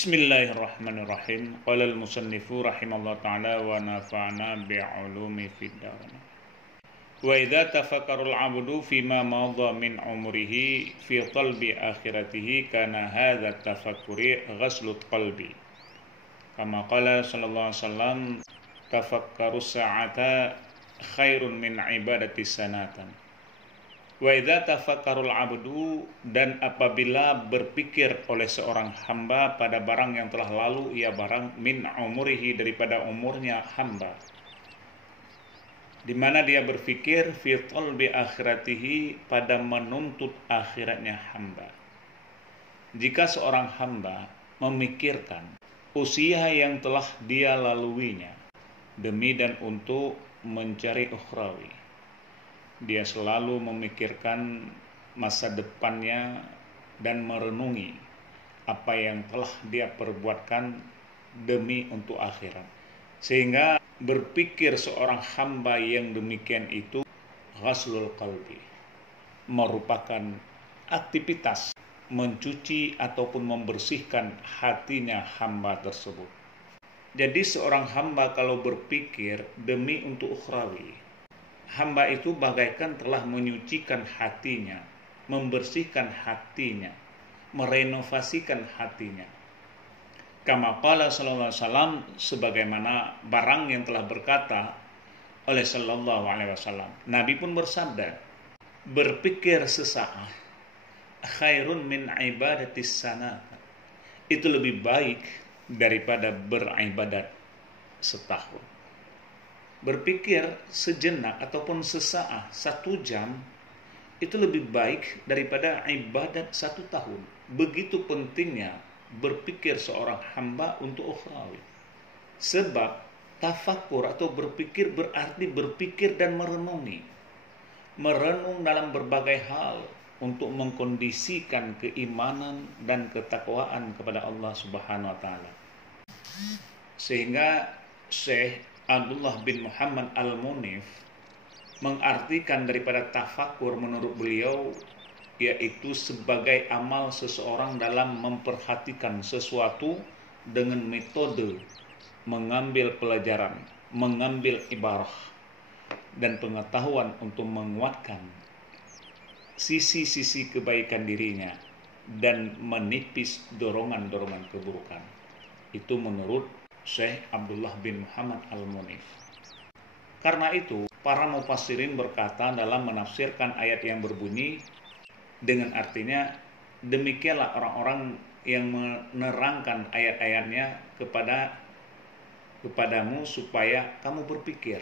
Bismillahirrahmanirrahim. Qala al-musannifu rahimallahu ta'ala wa nafa'na bi'ulumi fid darin. Wa idza tafakkara al-'abdu fima madha min umrihi fi talbi akhiratihi kana hadza tafakkuri ghaslut qalbi. Kama qala sallallahu alaihi wasallam, tafakkaru sa'ata khairun min ibadati sanatan. Wa idza tafakkarul 'abdu, dan apabila berpikir oleh seorang hamba pada barang yang telah lalu, ia barang min umurihi, daripada umurnya hamba, di mana dia berpikir fi talbi akhiratihi, pada menuntut akhiratnya hamba. Jika seorang hamba memikirkan usia yang telah dia laluinya demi dan untuk mencari ukhrawi, dia selalu memikirkan masa depannya dan merenungi apa yang telah dia perbuatkan demi untuk akhirat. Sehingga berpikir seorang hamba yang demikian itu ghaslul qalbi, merupakan aktivitas mencuci ataupun membersihkan hatinya hamba tersebut. Jadi seorang hamba kalau berpikir demi untuk ukhrawi, hamba itu bagaikan telah menyucikan hatinya, membersihkan hatinya, merenovasikan hatinya. Kama qala sallallahu alaihi wasallam, sebagaimana barang yang telah berkata oleh sallallahu alaihi wasallam. Nabi pun bersabda, berpikir sesaat khairun min ibadatis sanah. Itu lebih baik daripada beribadat setahun. Berpikir sejenak ataupun sesaat, 1 jam, itu lebih baik daripada ibadat 1 tahun. Begitu pentingnya berpikir seorang hamba untuk ukhrawi. Sebab tafakur atau berpikir berarti berpikir dan merenungi. Merenung dalam berbagai hal untuk mengkondisikan keimanan dan ketakwaan kepada Allah Subhanahu wa taala. Sehingga Syekh Abdullah bin Muhammad Al-Munif mengartikan daripada tafakur menurut beliau yaitu sebagai amal seseorang dalam memperhatikan sesuatu dengan metode mengambil pelajaran, mengambil ibarah dan pengetahuan untuk menguatkan sisi-sisi kebaikan dirinya dan menipis dorongan-dorongan keburukan. Itu menurut Syekh Abdullah bin Muhammad Al-Munif. Karena itu, para mufassirin berkata dalam menafsirkan ayat yang berbunyi dengan artinya, demikianlah orang-orang yang menerangkan ayat-ayatnya kepadamu supaya kamu berpikir.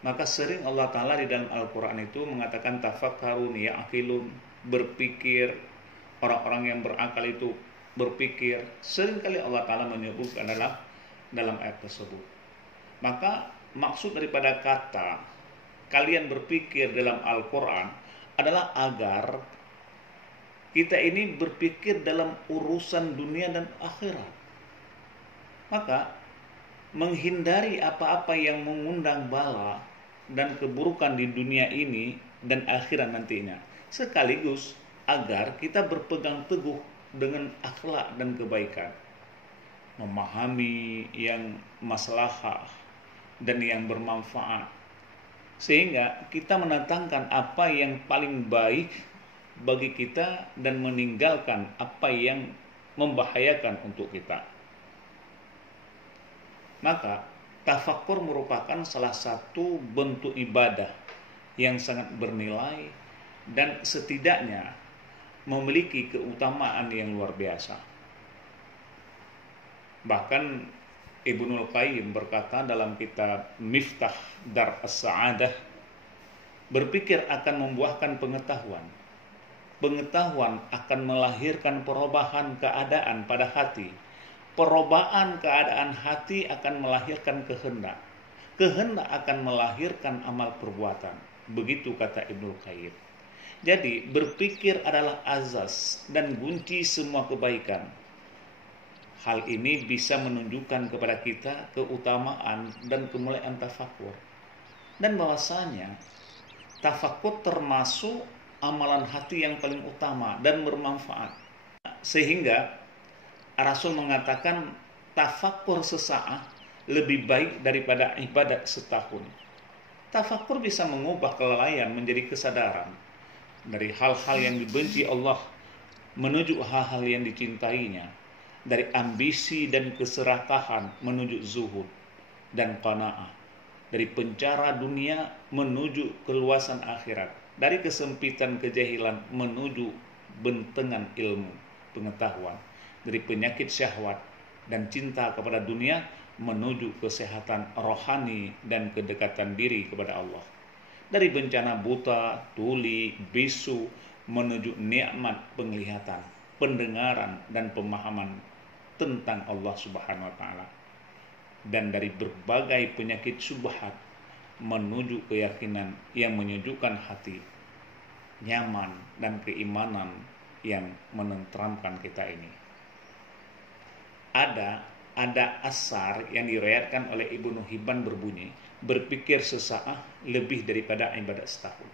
Maka sering Allah Ta'ala di dalam Al-Quran itu mengatakan tafakkarun ya'qilun, berpikir. Orang-orang yang berakal itu berpikir. Seringkali Allah Ta'ala menyebutkan dalam ayat tersebut. Maka maksud daripada kata kalian berpikir dalam Al-Quran adalah agar kita ini berpikir dalam urusan dunia dan akhirat. Maka menghindari apa-apa yang mengundang bala dan keburukan di dunia ini dan akhirat nantinya, sekaligus agar kita berpegang teguh dengan akhlak dan kebaikan, memahami yang maslahah dan yang bermanfaat, sehingga kita mendatangkan apa yang paling baik bagi kita dan meninggalkan apa yang membahayakan untuk kita. Maka tafakkur merupakan salah satu bentuk ibadah yang sangat bernilai dan setidaknya memiliki keutamaan yang luar biasa. Bahkan Ibnul Qayyim berkata dalam kitab Miftah Dar As-Sa'adah, berpikir akan membuahkan pengetahuan. Pengetahuan akan melahirkan perubahan keadaan pada hati. Perubahan keadaan hati akan melahirkan kehendak. Kehendak akan melahirkan amal perbuatan. Begitu kata Ibnul Qayyim. Jadi berpikir adalah azas dan kunci semua kebaikan. Hal ini bisa menunjukkan kepada kita keutamaan dan kemuliaan tafakur. Dan bahwasanya tafakur termasuk amalan hati yang paling utama dan bermanfaat. Sehingga Rasul mengatakan tafakkur sesaat lebih baik daripada ibadat setahun. Tafakkur bisa mengubah kelalaian menjadi kesadaran dari hal-hal yang dibenci Allah menuju hal-hal yang dicintainya, dari ambisi dan keserakahan menuju zuhud dan qanaah, dari penjara dunia menuju keluasan akhirat, dari kesempitan kejahilan menuju bentengan ilmu pengetahuan, dari penyakit syahwat dan cinta kepada dunia menuju kesehatan rohani dan kedekatan diri kepada Allah, dari bencana buta, tuli, bisu menuju nikmat penglihatan, pendengaran dan pemahaman tentang Allah Subhanahu wa taala, dan dari berbagai penyakit syubhat menuju keyakinan yang menyejukkan hati, nyaman dan keimanan yang menenteramkan kita ini. Ada asar yang diriwayatkan oleh Ibnu Hibban berbunyi, berpikir sesaat lebih daripada ibadat setahun.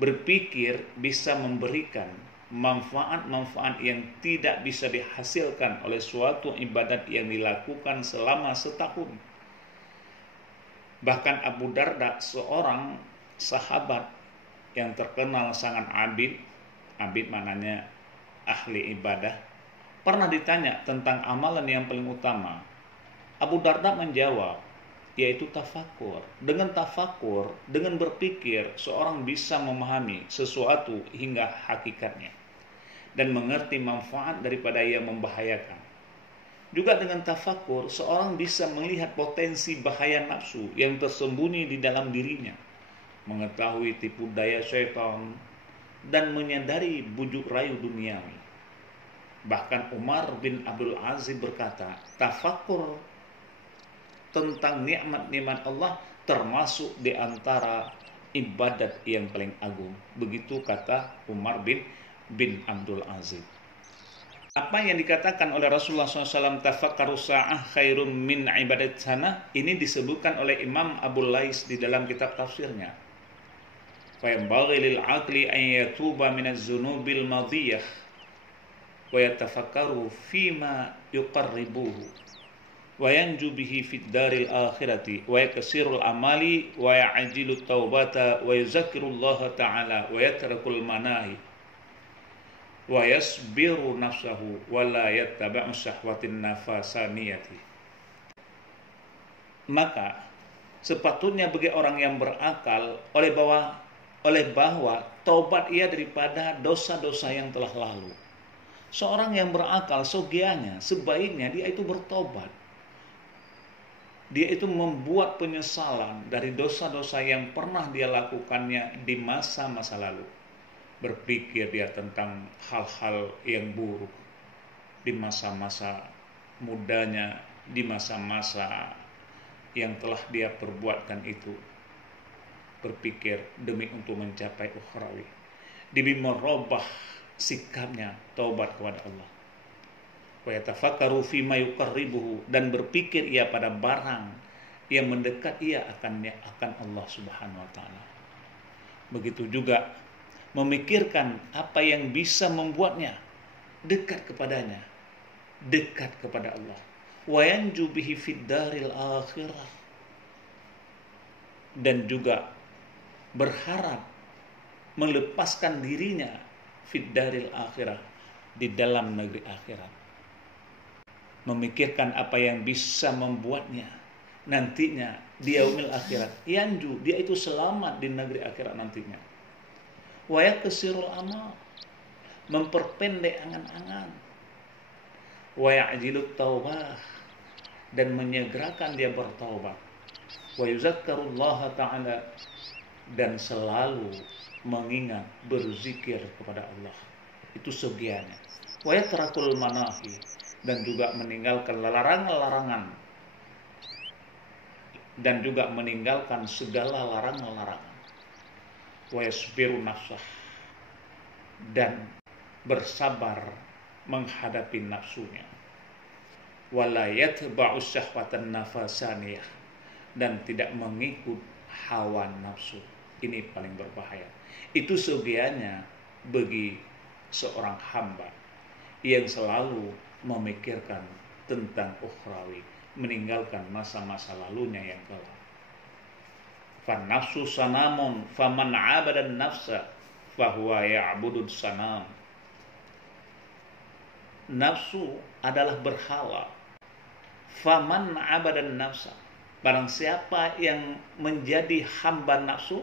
Berpikir bisa memberikan manfaat-manfaat yang tidak bisa dihasilkan oleh suatu ibadat yang dilakukan selama setahun. Bahkan Abu Darda, seorang sahabat yang terkenal sangat abid maknanya ahli ibadah, pernah ditanya tentang amalan yang paling utama. Abu Darda menjawab, yaitu tafakur. Dengan tafakur, dengan berpikir, seorang bisa memahami sesuatu hingga hakikatnya dan mengerti manfaat daripada yang membahayakan. Juga dengan tafakur, seorang bisa melihat potensi bahaya nafsu yang tersembunyi di dalam dirinya, mengetahui tipu daya syaitan, dan menyadari bujuk rayu duniawi. Bahkan Umar bin Abdul Aziz berkata, tafakur tentang nikmat-nikmat Allah termasuk di antara ibadat yang paling agung. Begitu kata Umar bin Abdul Aziz. Apa yang dikatakan oleh Rasulullah SAW, tafakkaru sa'ah khairun min ibadat sana, ini disebutkan oleh Imam Abu Lais di dalam kitab tafsirnya. Fa yanbaghi lil aqli an yatuba min az-zunubil madiyah wa yatafakkaru fima yuqarribuhu wa yanju bihi fid daril akhirati wa yakasirul amali wa ya'jilut taubata wa yuzakkirullaha ta'ala wa yatrakul manahi wa yasbiru nafsahu wa la yattaba'u syahwatin nafasaniyati. Maka sepatutnya bagi orang yang berakal oleh bahwa taubat ia daripada dosa-dosa yang telah lalu. Seorang yang berakal sebaiknya dia itu bertobat. Dia itu membuat penyesalan dari dosa-dosa yang pernah dia lakukannya di masa-masa lalu. Berpikir dia tentang hal-hal yang buruk di masa-masa mudanya, di masa-masa yang telah dia perbuatkan itu. Berpikir demi untuk mencapai ukhrawi, demi merubah sikapnya, taubat kepada Allah. Wa yatafakkaru fima yuqarribuhu, dan berpikir ia pada barang yang mendekat ia akan Allah Subhanahu wa taala. Begitu juga memikirkan apa yang bisa membuatnya dekat kepadanya, dekat kepada Allah. Wa yanju bihi fid daril akhirah, dan juga berharap melepaskan dirinya fid daril akhirah, di dalam negeri akhirat. Memikirkan apa yang bisa membuatnya nantinya di yaumil akhirat, yanju, dia itu selamat di negeri akhirat nantinya. Wa yakasirul amal, memperpendek angan-angan. Wa ya'jilut taubah, dan menyegerakan dia bertaubat. Wa yuzakkarullaha ta'ala, dan selalu mengingat, berzikir kepada Allah. Itu segiannya. Wa yatrakul manahi, dan juga meninggalkan larangan-larangan, dan juga meninggalkan segala larangan-larangan. Wa yasbiru nafsah, dan bersabar menghadapi nafsunya. Wa la yatba'u syahwatan nafasaniyah, dan tidak mengikut hawa nafsu. Ini paling berbahaya. Itu segiannya bagi seorang hamba yang selalu memikirkan tentang ukhrawi, meninggalkan masa-masa lalunya yang kelam. Fan nafsu sanamun faman 'abada an-nafsa fahuwa ya'budu sanam. Nafsu adalah berhala. Faman 'abada an-nafsa, barang siapa yang menjadi hamba nafsu,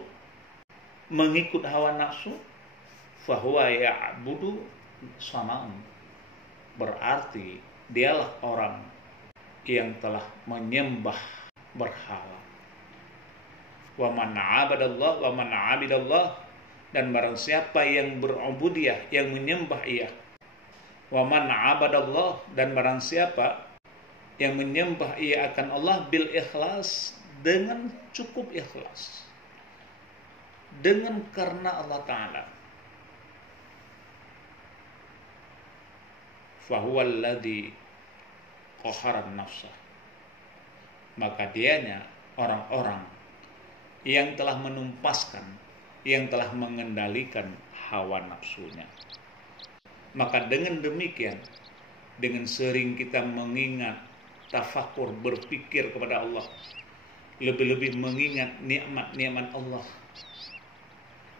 mengikut hawa nafsu, fahuwa ya'budu sanam, berarti dialah orang yang telah menyembah berhala. Wa man 'abadallah wa man 'abidallah, dan barang siapa yang berubudiyah, yang menyembah ia. Wa man 'abadallah, dan barang siapa yang menyembah ia akan Allah bil ikhlas, dengan cukup ikhlas, dengan karena Allah Ta'ala, fahuwal ladzi qahara nafsah, maka dianya orang-orang yang telah menumpaskan, yang telah mengendalikan hawa nafsunya. Maka dengan demikian, dengan sering kita mengingat, tafakur, berpikir kepada Allah, lebih-lebih mengingat nikmat-nikmat Allah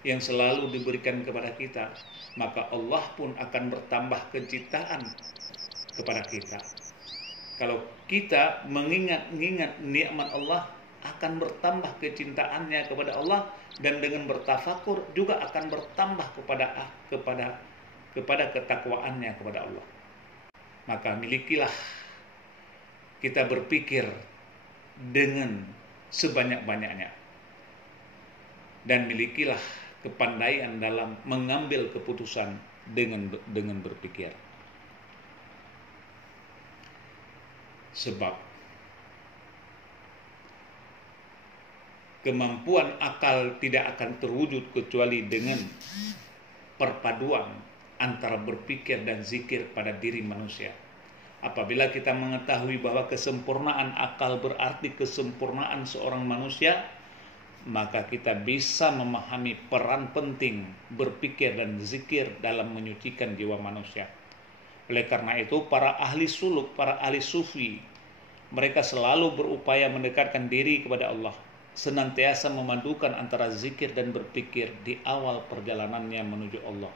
yang selalu diberikan kepada kita, maka Allah pun akan bertambah kecintaan kepada kita. Kalau kita mengingat nikmat Allah, akan bertambah kecintaannya kepada Allah, dan dengan bertafakur juga akan bertambah kepada ketakwaannya kepada Allah. Maka milikilah kita berpikir dengan sebanyak-banyaknya, dan milikilah kepandaian dalam mengambil keputusan dengan berpikir. Sebab kemampuan akal tidak akan terwujud kecuali dengan perpaduan antara berpikir dan zikir pada diri manusia. Apabila kita mengetahui bahwa kesempurnaan akal berarti kesempurnaan seorang manusia, maka kita bisa memahami peran penting berpikir dan zikir dalam menyucikan jiwa manusia. Oleh karena itu, para ahli suluk, para ahli sufi, mereka selalu berupaya mendekatkan diri kepada Allah, senantiasa memadukan antara zikir dan berpikir di awal perjalanannya menuju Allah.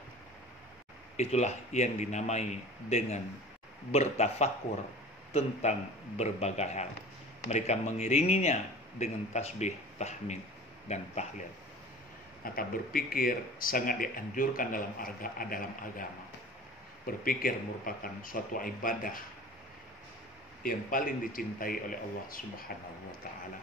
Itulah yang dinamai dengan bertafakur tentang berbagai hal. Mereka mengiringinya dengan tasbih, tahmid, dan tahlil. Maka berpikir sangat dianjurkan dalam agama. Berpikir merupakan suatu ibadah yang paling dicintai oleh Allah Subhanahu wa Ta'ala.